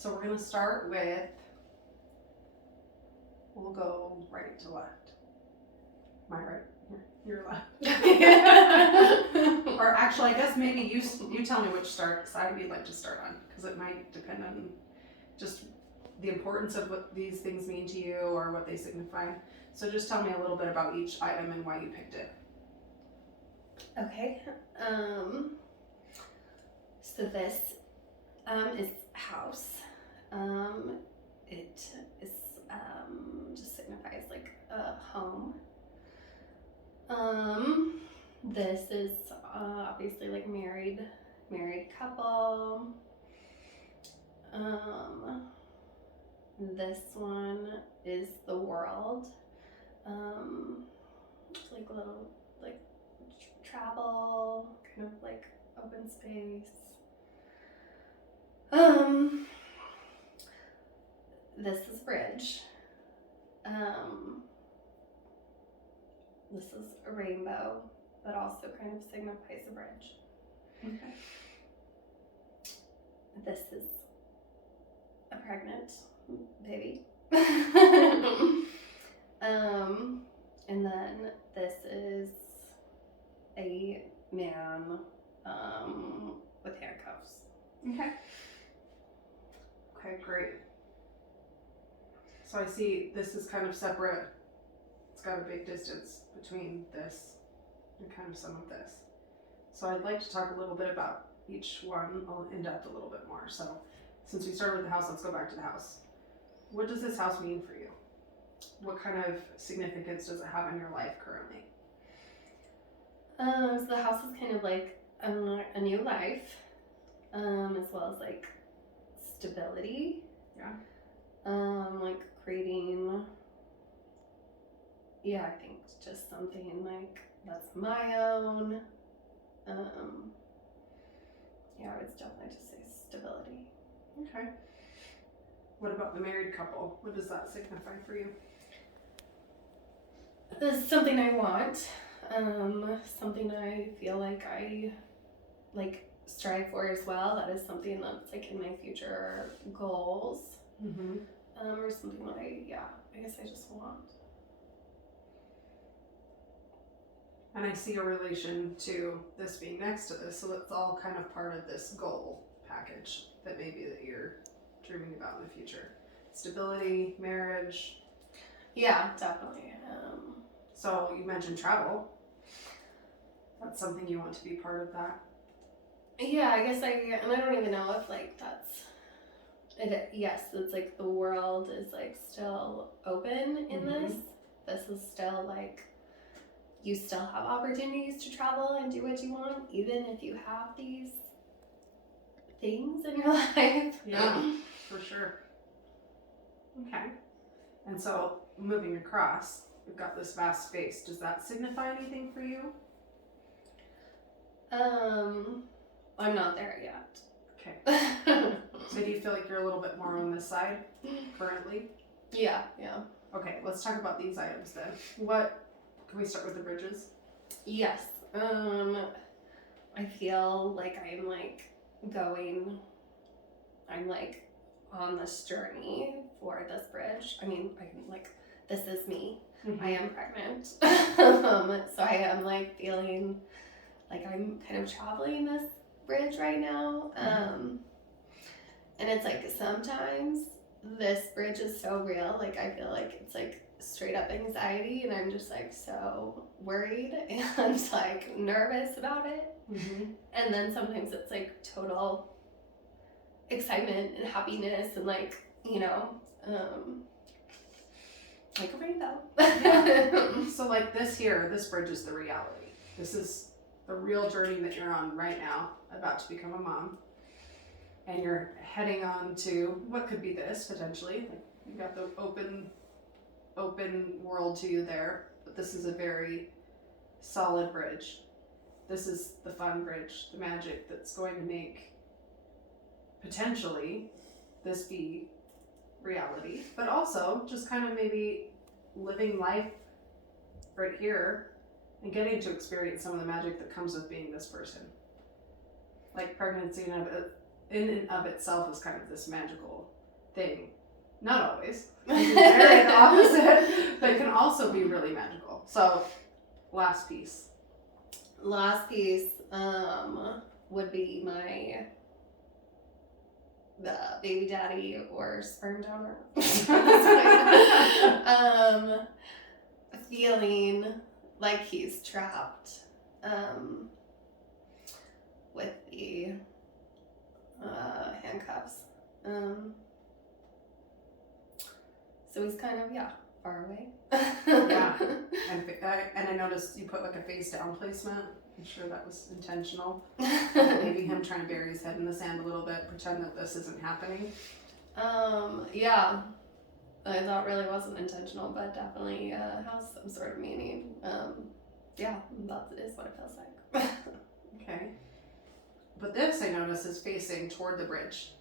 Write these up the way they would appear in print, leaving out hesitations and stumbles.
So we're going to start with, we'll go right to left. My right, your left. Or actually, I guess maybe you tell me which side you'd like to start on, because it might depend on just the importance of what these things mean to you or what they signify. So just tell me a little bit about each item and why you picked it. Okay. So this is house. It is just signifies like a home. This is obviously like married couple. This one is the world. Like a little like travel, kind of like open space. This is bridge. This is a rainbow, but also kind of signifies a bridge. Okay. This is a pregnant baby. And then this is a man with handcuffs. Okay. Okay, great. So I see this is kind of separate. It's got a big distance between this and kind of some of this. So I'd like to talk a little bit about each one in depth a little bit more. So since we started with the house, let's go back to the house. What does this house mean for you? What kind of significance does it have in your life currently? So the house is kind of like a new life, as well as like stability. Yeah. Like creating, I think just something like that's my own. I would definitely just say stability. Okay. What about the married couple? What does that signify for you? This is something I want. Something I feel like I strive for as well. That is something that's like in my future goals. Mm-hmm. Or something that I guess I just want. And I see a relation to this being next to this, so it's all kind of part of this goal package that you're dreaming about in the future. Stability, marriage. Yeah, definitely. So you mentioned travel. That's something you want to be part of that. Yeah, I guess I don't even know if like that's it. Yes, it's like the world is like still open in this. This is still like you still have opportunities to travel and do what you want, even if you have these things in your life. Yeah, for sure. Okay. And so moving across, we've got this vast space. Does that signify anything for you? I'm not there yet. Okay. So do you feel like you're a little bit more on this side currently? Yeah. Okay, let's talk about these items then. Can we start with the bridges? Yes. I feel like I'm on this journey for this bridge. I mean, this is me. Mm-hmm. I am pregnant. So I am like feeling like I'm kind of traveling this bridge right now. And it's like sometimes this bridge is so real. Like I feel like it's like straight up anxiety, and I'm just like so worried and like nervous about it. Mm-hmm. And then sometimes it's like total excitement and happiness and like like a rainbow. Yeah. So like this bridge is the reality. This is the real journey that you're on right now, about to become a mom. And you're heading on to what could be this potentially. Like you've got the open world to you there, but this is a very solid bridge. This is the fun bridge, the magic that's going to make potentially this be reality, but also just kind of maybe living life right here and getting to experience some of the magic that comes with being this person. Like pregnancy in and of itself is kind of this magical thing. Not always. It's very the opposite, but it can also be really magical. So, last piece. Last piece would be the baby daddy or sperm donor. Feeling like he's trapped with the handcuffs. So he's kind of, far away. Yeah. And I noticed you put like a face down placement. I'm sure that was intentional. Maybe him trying to bury his head in the sand a little bit, pretend that this isn't happening. Yeah. I thought really wasn't intentional, but definitely has some sort of meaning. Yeah, that is what it feels like. Okay. But this, I notice, is facing toward the bridge.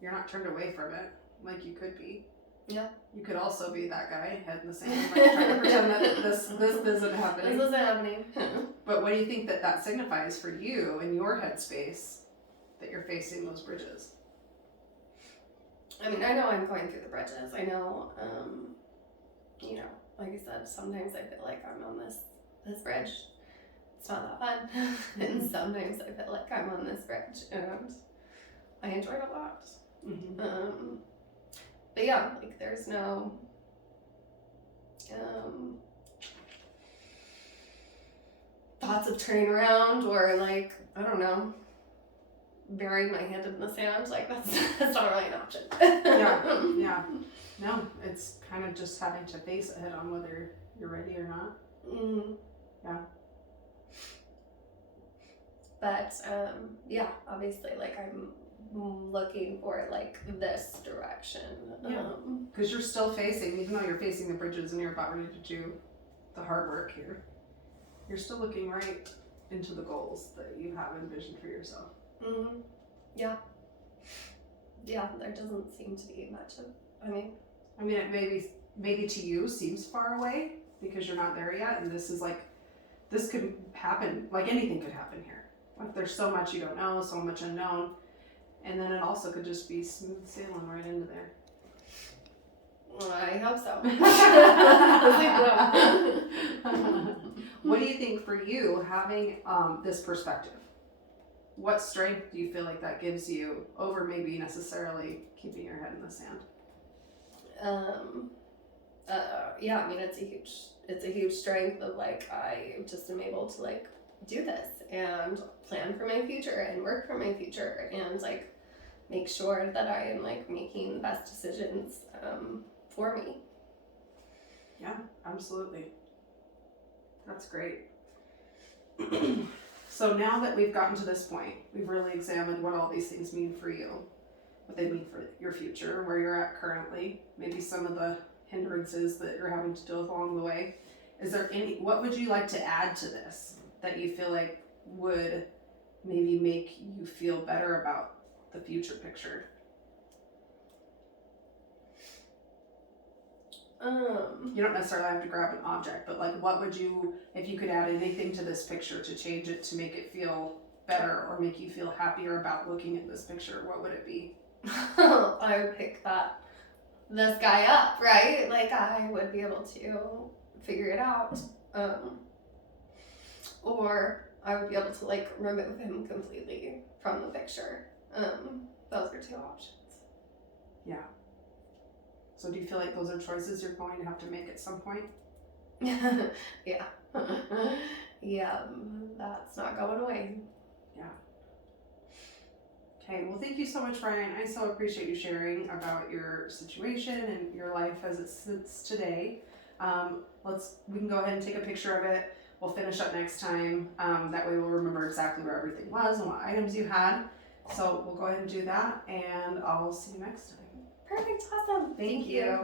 You're not turned away from it like you could be. Yeah. You could also be that guy, head in the sand, like trying to pretend that this isn't happening. This isn't happening. But what do you think that signifies for you in your headspace that you're facing those bridges? I mean, I know I'm going through the bridges. I know, like I said, sometimes I feel like I'm on this bridge. It's not that fun. And sometimes I feel like I'm on this bridge, and I enjoy it a lot. Mm-hmm. But yeah, like there's no thoughts of turning around or like, I don't know, burying my hand in the sand. Like that's not really an option. Yeah. No, it's kind of just having to face it head on whether you're ready or not. Mm-hmm. Yeah. But obviously, like I'm looking for like this direction. Yeah. Because you're still facing, even though you're facing the bridges and you're about ready to do the hard work here, you're still looking right into the goals that you have envisioned for yourself. Mm-hmm. Yeah. Yeah, there doesn't seem to be much of, I mean, it maybe to you seems far away because you're not there yet, and this is like, this could happen, like anything could happen here. Like there's so much you don't know, so much unknown, and then it also could just be smooth sailing right into there. I hope so. What do you think for you having this perspective? What strength do you feel like that gives you over maybe necessarily keeping your head in the sand? I mean it's a huge strength of like I just am able to like do this and plan for my future and work for my future and like make sure that I am like making the best decisions for me. Yeah, absolutely. That's great. So now that we've gotten to this point, we've really examined what all these things mean for you, what they mean for your future, where you're at currently, maybe some of the hindrances that you're having to deal with along the way. Is there what would you like to add to this that you feel like would maybe make you feel better about the future picture? You don't necessarily have to grab an object, but like what would you, if you could add anything to this picture to change it, to make it feel better or make you feel happier about looking at this picture, what would it be? I would pick this guy up, right? Like I would be able to figure it out. Or I would be able to like remove him completely from the picture. Those are two options. Yeah. So do you feel like those are choices you're going to have to make at some point? Yeah. Yeah, that's not going away. Yeah. Okay, well thank you so much, Ryan. I so appreciate you sharing about your situation and your life as it sits today. We can go ahead and take a picture of it. We'll finish up next time. That way we'll remember exactly where everything was and what items you had. So we'll go ahead and do that, and I'll see you next time. Perfect, awesome. Thank you.